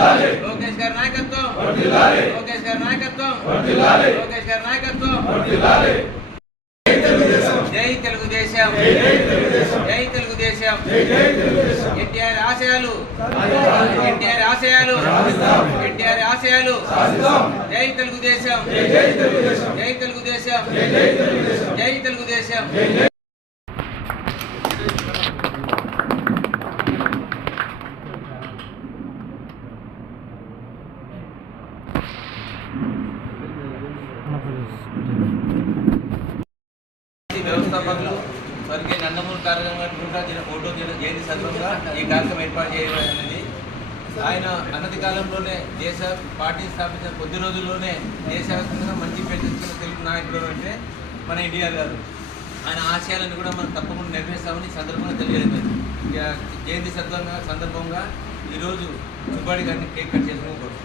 లోకేష్ గారి నాయకత్వం, లోకేష్ గారి నాయకత్వం, లోకేష్ గారి నాయకత్వం. జై తెలుగుదేశం, జై తెలుగుదేశం. ఎన్టీఆర్ ఆశయాలు, ఎన్టీఆర్ ఆశయాలు, ఎన్టీఆర్ ఆశయాలు. జై తెలుగుదేశం, జై తెలుగుదేశం, జై తెలుగుదేశం. వ్యవస్థాపకులు స్వర్గీయ నందమూరి కార్యక్రమం ఫోటో జయంతి సందర్భంగా ఈ కార్యక్రమం ఏర్పాటు చేయబడింది. ఆయన అన్నతి కాలంలోనే దేశ పార్టీ స్థాపించిన కొద్ది రోజుల్లోనే దేశవ్యాప్తంగా మంచి పేరు తెచ్చుకున్న తెలుగు నాయకుడు అంటే మన ఎన్టీఆర్ గారు. ఆయన ఆశయాలను కూడా మనం తప్పకుండా నెరవేర్స్తామని సందర్భంగా తెలియజేయలేదు. జయంతి సందర్భంగా ఈరోజు సుబ్బాడి గారిని కేక్ కట్ చేసుకోకూడదు.